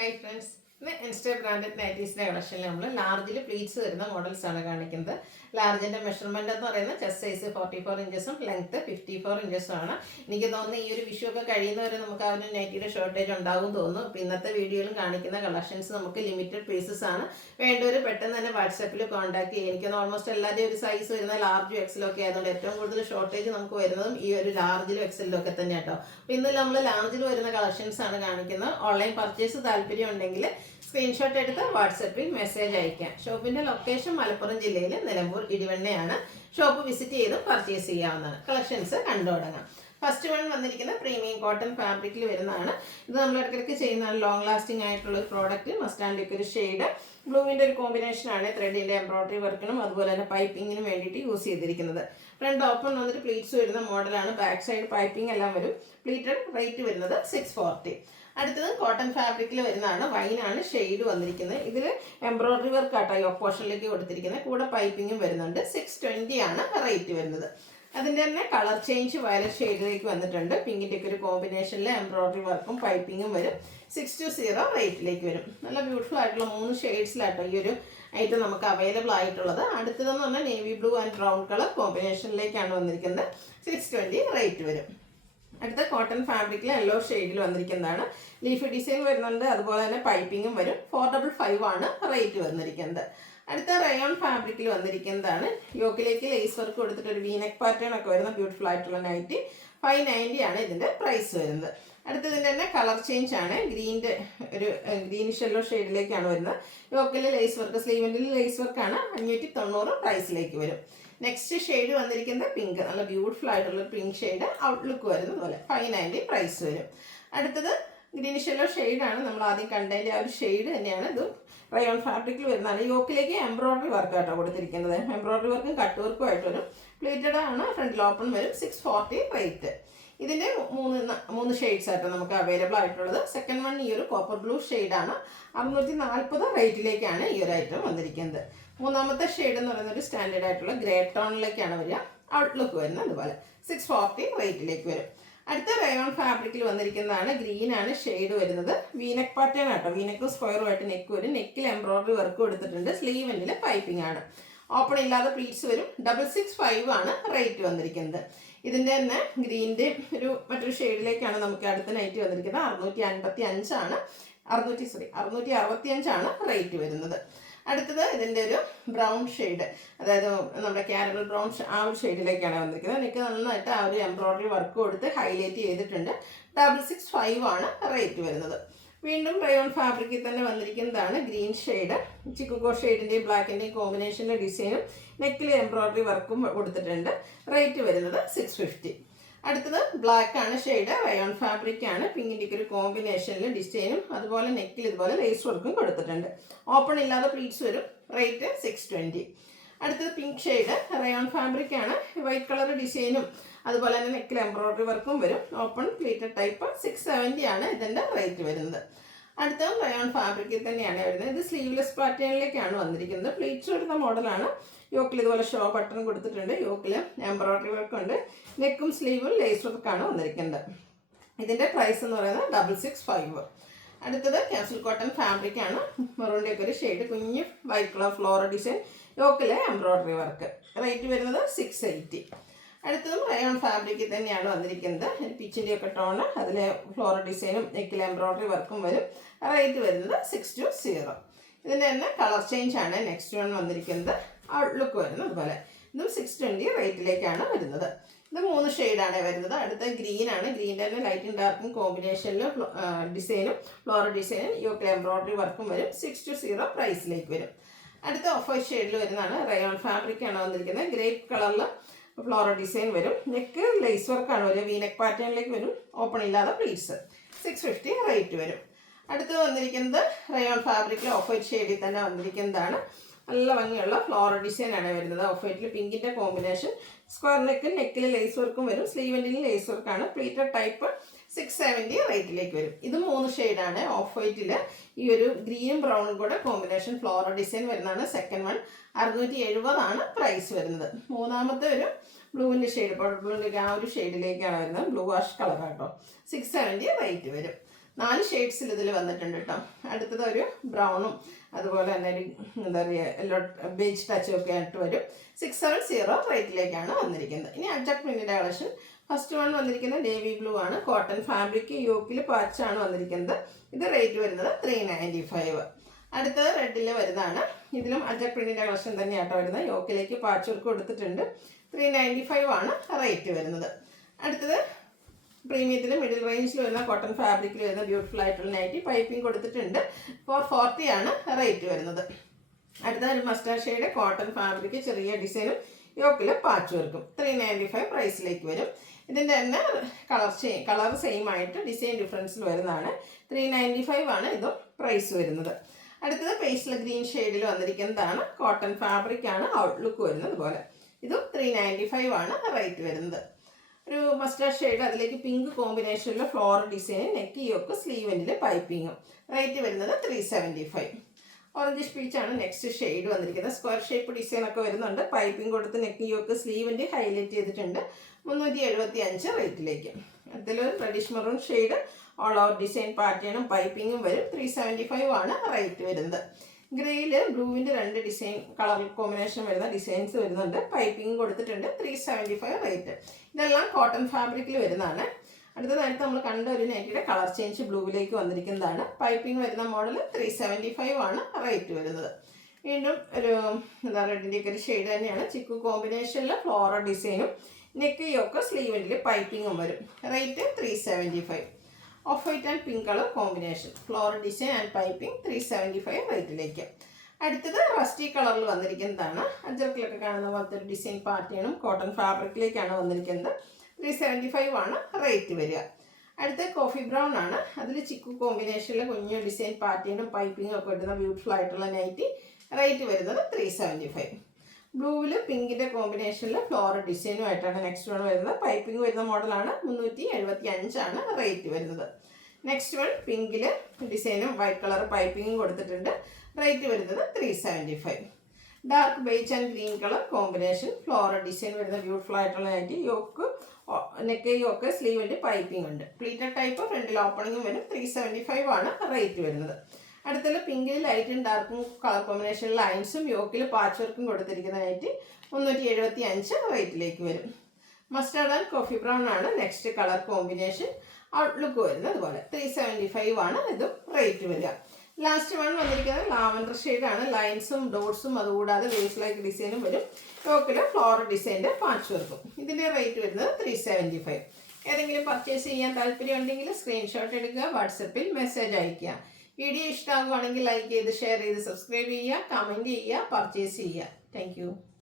Hi friends, ഇന്ന് insta branded നൈറ്റീസിൻ്റെ കളക്ഷനിൽ നമ്മൾ ലാർജിൽ pleats വരുന്ന മോഡൽസ് ആണ് കാണിക്കുന്നത്. ലാർജിൻ്റെ മെഷർമെൻറ്റ് എന്ന് പറയുന്നത് ചെസ്റ്റ് സൈസ് 44 ഇഞ്ചസും ലെങ്ത്ത് 54 ഇഞ്ചസും ആണ്. എനിക്ക് തോന്നുന്നു ഈ ഒരു വിഷു ഒക്കെ കഴിയുന്നവരെ നമുക്ക് ആ ഒരു നൈറ്റിയുടെ ഷോർട്ടേജ് ഉണ്ടാവും തോന്നുന്നു. അപ്പോൾ ഇന്നത്തെ വീഡിയോയിലും കാണിക്കുന്ന കളക്ഷൻസ് നമുക്ക് ലിമിറ്റഡ് പീസസ് ആണ്. വേണ്ടവർ പെട്ടെന്ന് തന്നെ വാട്സാപ്പിൽ കോൺടാക്ട് ചെയ്യുക. എനിക്കൊന്ന് ഓൾമോസ്റ്റ് എല്ലാവരുടെയും ഒരു സൈസ് വരുന്ന ലാർജും എക്സലും ഒക്കെ ആയതുകൊണ്ട് ഏറ്റവും കൂടുതൽ ഷോർട്ടേജ് നമുക്ക് വരുന്നതും ഈ ഒരു ലാർജിലും എക്സലിലും ഒക്കെ തന്നെ കേട്ടോ. അപ്പോൾ ഇന്ന് നമ്മൾ ലാർജിൽ വരുന്ന കളക്ഷൻസ് ആണ് കാണിക്കുന്നത്. ഓൺലൈൻ പർച്ചേസ് താല്പര്യം ഉണ്ടെങ്കിൽ സ്ക്രീൻഷോട്ട് എടുത്ത് വാട്സപ്പിൽ മെസ്സേജ് അയക്കാം. ഷോപ്പിന്റെ ലൊക്കേഷൻ മലപ്പുറം ജില്ലയിൽ നിലമ്പൂർ ഇടിവണ്ണയാണ്. ഷോപ്പ് വിസിറ്റ് ചെയ്ത് പർച്ചേസ് ചെയ്യാവുന്നതാണ്. കളക്ഷൻസ് കണ്ടു തുടങ്ങാം. ഫസ്റ്റ് വൺ വന്നിരിക്കുന്ന പ്രീമിയം കോട്ടൺ ഫാബ്രിക്കിൽ വരുന്നതാണ്. ഇത് നമ്മൾ ഇടയ്ക്കിടയ്ക്ക് ചെയ്യുന്നതാണ്. ലോങ് ലാസ്റ്റിംഗ് ആയിട്ടുള്ള ഒരു പ്രോഡക്റ്റ്. മസ്റ്റാൻഡിക്ക് ഒരു ഷെയ്ഡ് ബ്ലൂവിൻ്റെ ഒരു കോമ്പിനേഷനാണ് ത്രെഡിൻ്റെ എംബ്രോയിഡറി വർക്കിനും അതുപോലെ തന്നെ പൈപ്പിങ്ങിനും വേണ്ടിയിട്ട് യൂസ് ചെയ്തിരിക്കുന്നത്. ഫ്രണ്ട് ഓപ്പൺ വന്നിട്ട് പ്ലീറ്റ്സ് വരുന്ന മോഡലാണ്. ബാക്ക് സൈഡ് പൈപ്പിംഗ് എല്ലാം വരും. പ്ലീറ്റഡ് റേറ്റ് വരുന്നത് 640. അടുത്തത് കോട്ടൺ ഫാബ്രിക്കിൽ വരുന്നതാണ്. വൈനാണ് ഷെയ്ഡ് വന്നിരിക്കുന്നത്. ഇതിൽ എംബ്രോയിഡറി വർക്ക് ആട്ടോ ഈ ഓപ്പോഷനിലേക്ക് കൊടുത്തിരിക്കുന്നത്. കൂടെ പൈപ്പിങ്ങും വരുന്നുണ്ട്. 620 ആണ് റേറ്റ് വരുന്നത്. അതിൻ്റെ തന്നെ കളർ ചേഞ്ച് വയലറ്റ് ഷെയ്ഡിലേക്ക് വന്നിട്ടുണ്ട്. പിങ്കിൻ്റെ ഒക്കെ ഒരു കോമ്പിനേഷനിൽ എംബ്രോയിഡറി വർക്കും പൈപ്പിങ്ങും വരും. 620 റേറ്റിലേക്ക് വരും. നല്ല ബ്യൂട്ടിഫുൾ ആയിട്ടുള്ള 3 ഷെയ്ഡ്സിലാട്ടോ ഈ ഒരു ഐറ്റം നമുക്ക് അവൈലബിൾ ആയിട്ടുള്ളത്. അടുത്തതെന്ന് പറഞ്ഞാൽ navy blue and brown colour കോമ്പിനേഷനിലേക്കാണ് വന്നിരിക്കുന്നത്. 620 റേറ്റ് വരും. അടുത്ത കോട്ടൺ ഫാബ്രിക്കിൽ യെല്ലോ ഷെയ്ഡിൽ വന്നിരിക്കുന്നതാണ്. ലീഫ് ഡിസൈൻ വരുന്നുണ്ട്. അതുപോലെ തന്നെ പൈപ്പിങ്ങും വരും. 455 ആണ് റേറ്റ് വന്നിരിക്കുന്നത്. അടുത്ത റയോൺ ഫാബ്രിക്കിൽ വന്നിരിക്കുന്നതാണ്. യോക്കിലേക്ക് ലേസ് വർക്ക് കൊടുത്തിട്ട് ഒരു വീനെക്ക് പാറ്റേൺ ഒക്കെ വരുന്ന ബ്യൂട്ടിഫുൾ ആയിട്ടുള്ള നൈറ്റി. 590 ആണ് ഇതിൻ്റെ പ്രൈസ് വരുന്നത്. അടുത്തതിൻ്റെ തന്നെ കളർ ചേഞ്ച് ആണ്. ഗ്രീൻ്റെ ഒരു ഗ്രീനിഷ് യെല്ലോ ഷെയ്ഡിലേക്കാണ് വരുന്നത്. യോക്കിൽ ലേസ് വർക്ക്, സ്ലീവിൻ്റെ ലേസ് വർക്കാണ്. 590 പ്രൈസിലേക്ക് വരും. നെക്സ്റ്റ് ഷെയ്ഡ് വന്നിരിക്കുന്നത് പിങ്ക്. നല്ല ബ്യൂട്ടിഫുൾ ആയിട്ടുള്ള പിങ്ക് ഷെയ്ഡ് ഔട്ട്ലുക്ക് വരുന്നത് പോലെ 590 പ്രൈസ് വരും. അടുത്തത് ഗ്രീനിഷ് യെല്ലോ ഷെയ്ഡാണ്. നമ്മൾ ആദ്യം കണ്ടതിൻ്റെ ആ ഒരു ഷെയ്ഡ് തന്നെയാണ്. ഇത് റയോൺ ഫാബ്രിക്കിൽ വരുന്നതാണ്. യോക്കിലേക്ക് എംബ്രോയിഡറി വർക്ക് ആട്ടോ കൊടുത്തിരിക്കുന്നത്. എംബ്രോയിഡറി വർക്കും കട്ട് വർക്കും ആയിട്ട് വരും. പ്ലേറ്റഡ് ആണ്. ഫ്രണ്ടിൽ ഓപ്പൺ വരും. 640 റേറ്റ്. ഇതിൻ്റെ മൂന്ന് ഷെയ്ഡ്സ് ആയിട്ടോ നമുക്ക് അവൈലബിൾ ആയിട്ടുള്ളത്. സെക്കൻഡ് വൺ ഈ ഒരു കോപ്പർ ബ്ലൂ ഷെയ്ഡാണ്. 640 റേറ്റിലേക്കാണ് ഈ ഒരു ഐറ്റം വന്നിരിക്കുന്നത്. മൂന്നാമത്തെ ഷെയ്ഡ് എന്ന് പറയുന്നത് ഒരു സ്റ്റാൻഡേർഡ് ആയിട്ടുള്ള ഗ്രേ ടോണിലേക്കാണ് വരിക. ഔട്ട്ലുക്ക് വരുന്നത് അതുപോലെ 640 റേറ്റിലേക്ക് വരും. അടുത്ത റയോൺ ഫാബ്രിക്കിൽ വന്നിരിക്കുന്നതാണ്. ഗ്രീൻ ആണ് ഷെയ്ഡ് വരുന്നത്. വീനെക്ക് പാറ്റേൺ ആട്ടോ. വീനെക്കും സ്ക്വയറും ആയിട്ട് നെക്ക് വരും. നെക്കിൽ എംബ്രോയിഡറി വർക്ക് കൊടുത്തിട്ടുണ്ട്. സ്ലീവിൻ്റെ പൈപ്പിംഗ് ആണ്. ഓപ്പൺ ഇല്ലാതെ പ്ലീറ്റ്സ് വരും. 665 ആണ് റേറ്റ് വന്നിരിക്കുന്നത്. ഇതിൻ്റെ തന്നെ ഗ്രീൻ്റെ മറ്റൊരു ഷെയ്ഡിലേക്കാണ് നമുക്ക് അടുത്ത നൈറ്റ് വന്നിരിക്കുന്നത്. 655 ആണ് 665 ആണ് റേറ്റ് വരുന്നത്. അടുത്തത് ഇതിൻ്റെ ഒരു ബ്രൗൺ ഷെയ്ഡ്, അതായത് നമ്മുടെ കാരമൽ ബ്രൗൺ ആ ഒരു ഷെയ്ഡിലേക്കാണ് വന്നിരിക്കുന്നത്. എനിക്ക് നന്നായിട്ട് ആ ഒരു എംബ്രോയിഡറി വർക്ക് കൊടുത്ത് ഹൈലൈറ്റ് ചെയ്തിട്ടുണ്ട്. 665 ആണ് റേറ്റ് വരുന്നത്. വീണ്ടും റയോൺ ഫാബ്രിക്കിൽ തന്നെ വന്നിരിക്കുന്നതാണ്. ഗ്രീൻ ഷെയ്ഡ് ചിക്കുക്കോ ഷെയ്ഡിൻ്റെയും ബ്ലാക്കിൻ്റെയും കോമ്പിനേഷൻ്റെ ഡിസൈനും നെക്കിൽ എംബ്രോയിഡറി വർക്കും കൊടുത്തിട്ടുണ്ട്. റേറ്റ് വരുന്നത് 650. അടുത്തത് ബ്ലാക്ക് ആണ് ഷെയ്ഡ്. റയോൺ ഫാബ്രിക് ആണ്. പിങ്കിൻ്റെ ഒരു കോമ്പിനേഷനിൽ ഡിസൈനും അതുപോലെ നെക്കിൽ ഇതുപോലെ ലേസ് വർക്കും കൊടുത്തിട്ടുണ്ട്. ഓപ്പൺ ഇല്ലാതെ പ്ലീറ്റ്സ് വരും. റേറ്റ് 620. അടുത്തത് പിങ്ക് ഷെയ്ഡ് റയോൺ ഫാബ്രിക് ആണ്. വൈറ്റ് കളർ ഡിസൈനും അതുപോലെ തന്നെ നെക്കിൽ എംബ്രോയിഡറി വർക്കും വരും. Open pleated type. 670 ആണ് ഇതിൻ്റെ റേറ്റ് വരുന്നത്. അടുത്തത് റയോൺ ഫാബ്രിക്കിൽ തന്നെയാണ് വരുന്നത്. ഇത് സ്ലീവ്ലെസ് പാറ്റേണിലേക്കാണ് വന്നിരിക്കുന്നത്. പ്ലീറ്റ്സ് വരുന്ന മോഡലാണ്. യോക്കിൽ ഇതുപോലെ ഷോ ബട്ടൺ കൊടുത്തിട്ടുണ്ട്. യോക്കിൽ എംബ്രോയിഡറി വർക്ക് ഉണ്ട്. നെക്കും സ്ലീവും ലേസ് വർക്കാണ് വന്നിരിക്കുന്നത്. ഇതിൻ്റെ പ്രൈസ് എന്ന് പറയുന്നത് 665. അടുത്തത് ക്യാപ്സുൽ കോട്ടൺ ഫാബ്രിക് ആണ്. മെറൂണിൻ്റെ ഒക്കെ ഒരു ഷെയ്ഡ്. കുഞ്ഞ് വൈറ്റ് കളർ ഫ്ലോറൽ ഡിസൈൻ. യോക്കിലെ എംബ്രോയിഡറി വർക്ക്. റേറ്റ് വരുന്നത് 680. അടുത്തതും റയോൺ ഫാബ്രിക്കിൽ തന്നെയാണ് വന്നിരിക്കുന്നത്. പിച്ചിൻ്റെ ഒക്കെ ടോണ്. അതിൽ ഫ്ലോറൽ ഡിസൈനും നെക്കിൽ എംബ്രോയിഡറി വർക്കും വരും. റേറ്റ് വരുന്നത് 620. ഇതിൻ്റെ തന്നെ കളർ ചേഞ്ച് ആണ് നെക്സ്റ്റ് വൺ വന്നിരിക്കുന്നത്. ഔട്ട്ലുക്ക് വരുന്നത് അതുപോലെ. ഇതും 620 റേറ്റിലേക്കാണ് വരുന്നത്. ഇത് 3 ഷെയ്ഡാണ് വരുന്നത്. അടുത്ത ഗ്രീൻ ആണ്. ഗ്രീൻ്റെ തന്നെ ലൈറ്റും ഡാർക്കും കോമ്പിനേഷനിൽ ഡിസൈനും ഫ്ലോറൽ ഡിസൈനും യോക്കിൽ എംബ്രോയിഡറി വർക്കും വരും. 620 പ്രൈസിലേക്ക് വരും. അടുത്ത ഓഫ് വൈറ്റ് ഷെയ്ഡിൽ വരുന്നതാണ്. റയോൺ ഫാബ്രിക് ആണ് വന്നിരിക്കുന്നത്. ഗ്രേപ്പ് കളറിൽ ഫ്ലോറൽ ഡിസൈൻ വരും. നെക്ക് ലേസ് വർക്കാണ് വരും. വീനെക്ക് പാറ്റേണിലേക്ക് വരും. ഓപ്പൺ ഇല്ലാതെ പ്ലീറ്റ്സ്. 650 റേറ്റ് വരും. അടുത്ത് വന്നിരിക്കുന്നത് റയോൺ ഫാബ്രിക്കിൽ ഓഫ് വൈറ്റ് ഷെയ്ഡിൽ തന്നെ വന്നിരിക്കുന്നതാണ്. നല്ല ഭംഗിയുള്ള ഫ്ലോറൽ ഡിസൈൻ ആണ് വരുന്നത്. ഓഫ് വൈറ്റിൽ പിങ്കിൻ്റെ കോമ്പിനേഷൻ. സ്ക്വയർ നെക്കിൽ ലേസ് വർക്കും വരും. സ്ലീവിൻ്റെ ലേസ് വർക്കാണ്. Pleated type. 670 റേറ്റിലേക്ക് വരും. ഇത് 3 ഷെയ്ഡാണ്. ഓഫ് വൈറ്റിൽ ഈ ഒരു ഗ്രീനും ബ്രൗണും കൂടെ കോമ്പിനേഷൻ ഫ്ലോറൽ ഡിസൈൻ വരുന്നതാണ്. സെക്കൻഡ് വൺ 670 ആണ് പ്രൈസ് വരുന്നത്. മൂന്നാമത്തെ ഒരു ബ്ലൂവിൻ്റെ ഷെയ്ഡ്, പൗഡർ ബ്ലൂവിൻ്റെ ആ ഒരു ഷെയ്ഡിലേക്കാണ് വരുന്നത്. ബ്ലൂ വാഷ് കളർ കേട്ടോ. 670 റേറ്റ് വരും. 4 ഷെയ്ഡ്സിൽ ഇതിൽ വന്നിട്ടുണ്ട് കേട്ടോ. അടുത്തത് ഒരു ബ്രൗണും അതുപോലെ തന്നെ ഒരു എന്താ പറയുക യെല്ലോ ബേജ് ടച്ചും ഒക്കെ ആയിട്ട് വരും. 670 റേറ്റിലേക്കാണ് വന്നിരിക്കുന്നത്. ഇനി അജക് പ്രിന്റിൻ്റെ കളക്ഷൻ. ഫസ്റ്റ് വൺ വന്നിരിക്കുന്നത് നേവി ബ്ലൂ ആണ്. കോട്ടൺ ഫാബ്രിക് യോക്കിൽ പാച്ചാണ് വന്നിരിക്കുന്നത്. ഇത് റേറ്റ് വരുന്നത് 395. അടുത്തത് റെഡിൽ വരുന്നതാണ്. ഇതിലും അജക് പ്രിന്റിൻ്റെ കളക്ഷൻ തന്നെയാട്ടോ വരുന്നത്. യോക്കിലേക്ക് പാച്ച് വർക്ക് കൊടുത്തിട്ടുണ്ട്. 395 ആണ് റേറ്റ് വരുന്നത്. അടുത്തത് പ്രീമിയത്തിൽ മിഡിൽ റേഞ്ചിൽ വരുന്ന കോട്ടൺ ഫാബ്രിക്കിൽ വരുന്ന ബ്യൂട്ടിഫുൾ ആയിട്ടുള്ള നൈറ്റി പൈപ്പിംഗ് കൊടുത്തിട്ടുണ്ട്. 440 ആണ് റേറ്റ് വരുന്നത്. അടുത്ത ഒരു മസ്റ്റാർഡ് ഷെയ്ഡ് കോട്ടൺ ഫാബ്രിക് ചെറിയ ഡിസൈനും യോക്കിൽ പാച്ച് വർക്കും 395 പ്രൈസിലേക്ക് വരും. ഇതിൻ്റെ തന്നെ കളർ സെയിം ആയിട്ട് ഡിസൈൻ ഡിഫറൻസിൽ വരുന്നതാണ്. 395 ആണ് ഇതും പ്രൈസ് വരുന്നത്. അടുത്തത് പേസ്റ്റൽ ഗ്രീൻ ഷെയ്ഡിൽ വന്നിരിക്കുന്നതാണ്. കോട്ടൺ ഫാബ്രിക് ആണ് ഔട്ട്ലുക്ക് വരുന്നത് പോലെ. ഇതും 395 ആണ് റേറ്റ് വരുന്നത്. ഒരു മസ്റ്റാർഡ് ഷെയ്ഡ് അതിലേക്ക് പിങ്ക് കോമ്പിനേഷനിൽ ഫ്ലോറൽ ഡിസൈൻ നെക്ക് യോക്ക് സ്ലീവെൻറ്റിൽ പൈപ്പിങ്ങും റേറ്റ് വരുന്നത് 375. ഓറഞ്ചിഷ് പീച്ചാണ് നെക്സ്റ്റ് ഷെയ്ഡ് വന്നിരിക്കുന്നത്. സ്ക്വയർ ഷേപ്പ് ഡിസൈൻ ഒക്കെ വരുന്നുണ്ട്. പൈപ്പിംഗ് കൊടുത്ത് നെക്ക് യോക്ക് സ്ലീവെൻറ്റ് ഹൈലൈറ്റ് ചെയ്തിട്ടുണ്ട്. 375 റേറ്റിലേക്ക്. അതിലൊരു reddish maroon shade all over design പാറ്റേണും പൈപ്പിങ്ങും വരും. 375 ആണ് റേറ്റ് വരുന്നത്. ഗ്രേയിൽ ബ്ലൂവിൻ്റെ 2 ഡിസൈൻ കളർ കോമ്പിനേഷൻ വരുന്ന ഡിസൈൻസ് വരുന്നുണ്ട്. പൈപ്പിംഗ് കൊടുത്തിട്ടുണ്ട്. 375 റേറ്റ്. ഇതെല്ലാം കോട്ടൺ ഫാബ്രിക്കിൽ വരുന്നതാണ്. അടുത്തതായിട്ട് നമ്മൾ കണ്ട ഒരു നൈറ്റിയുടെ കളർ ചേഞ്ച് ബ്ലൂവിലേക്ക് വന്നിരിക്കുന്നതാണ്. പൈപ്പിംഗ് വരുന്ന മോഡൽ 375 ആണ് റേറ്റ് വരുന്നത്. വീണ്ടും ഒരു എന്താ റെഡിൻ്റെയൊക്കെ ഒരു ഷെയ്ഡ് തന്നെയാണ്. ചിക്കു കോമ്പിനേഷനിൽ ഫ്ലോറൽ ഡിസൈനും നെക്ക് യോക്ക് സ്ലീവെൻറ്റിൽ പൈപ്പിങ്ങും വരും. Rate 375. Of white and pink colour combination floral design and piping 375 റേറ്റിലേക്ക്. അടുത്തത് റസ്റ്റി കളറിൽ വന്നിരിക്കുന്നതാണ്. അജർക്കിലൊക്കെ കാണുന്ന പോലത്തെ ഒരു ഡിസൈൻ പാറ്റേണും കോട്ടൺ ഫാബ്രിക്കിലേക്കാണ് വന്നിരിക്കുന്നത്. 375 ആണ് റേറ്റ് വരിക. അടുത്ത കോഫി ബ്രൗൺ ആണ്. അതിൽ ചിക്കു കോമ്പിനേഷനിൽ കുഞ്ഞു ഡിസൈൻ പാറ്റേണും പൈപ്പിങ്ങും ഒക്കെ വരുന്ന ബ്യൂട്ടിഫുൾ ആയിട്ടുള്ള നൈറ്റി. റേറ്റ് വരുന്നത് 375. ബ്ലൂവിൽ പിങ്കിൻ്റെ കോമ്പിനേഷനിൽ ഫ്ലോറൽ ഡിസൈനും ആയിട്ടാണ് നെക്സ്റ്റ് വൺ വരുന്നത്. പൈപ്പിംഗ് വരുന്ന മോഡലാണ്. 375 ആണ് റേറ്റ് വരുന്നത്. നെക്സ്റ്റ് വൺ പിങ്കിൽ ഡിസൈനും വൈറ്റ് കളർ പൈപ്പിങ്ങും കൊടുത്തിട്ടുണ്ട്. റേറ്റ് വരുന്നത് 375. Dark beige and green colour combination floral design വരുന്ന ബ്യൂട്ടിഫുൾ ആയിട്ടുള്ള നൈറ്റി. യോക്ക് നെക്ക് യോക്ക് സ്ലീവിൻ്റെ പൈപ്പിംഗ് ഉണ്ട്. പ്ലീറ്റഡ് ടൈപ്പ് ഫ്രണ്ടിൽ ഓപ്പണിങ്ങും വരും. 375 ആണ് റേറ്റ് വരുന്നത്. അടുത്തുള്ള പിങ്കിൽ ലൈറ്റും ഡാർക്കും കളർ കോമ്പിനേഷൻ ലൈൻസും യോക്കിൽ പാച്ച് വർക്കും കൊടുത്തിരിക്കുന്ന നൈറ്റി 375 റേറ്റിലേക്ക് വരും. മസ്റ്റാർഡ് ആൻഡ് കോഫി ബ്രൗൺ ആണ് നെക്സ്റ്റ് കളർ കോമ്പിനേഷൻ. ഔട്ട്ലുക്ക് വരുന്നത് അതുപോലെ 375 ആണ് ഇതും റേറ്റ് വരിക. ലാസ്റ്റ് വൺ വന്നിരിക്കുന്നത് ലാവൻഡർ ഷെയ്ഡാണ്. ലൈൻസും ഡോട്ട്സും അതുകൂടാതെ വേസ് ലൈക്ക് ഡിസൈനും വരും. യോക്കിൽ ഫ്ലോറൽ ഡിസൈൻ്റെ പാച്ച് വർക്കും. ഇതിൻ്റെ റേറ്റ് വരുന്നത് 375. ഏതെങ്കിലും പർച്ചേസ് ചെയ്യാൻ താല്പര്യമുണ്ടെങ്കിൽ സ്ക്രീൻഷോട്ട് എടുക്കുക, വാട്സപ്പിൽ മെസ്സേജ് അയയ്ക്കുക. വീഡിയോ ഇഷ്ടമാകുവാണെങ്കിൽ ലൈക്ക് ചെയ്ത് ഷെയർ ചെയ്ത് സബ്സ്ക്രൈബ് ചെയ്യുക, കമൻറ്റ് ചെയ്യുക, പർച്ചേസ് ചെയ്യുക. താങ്ക്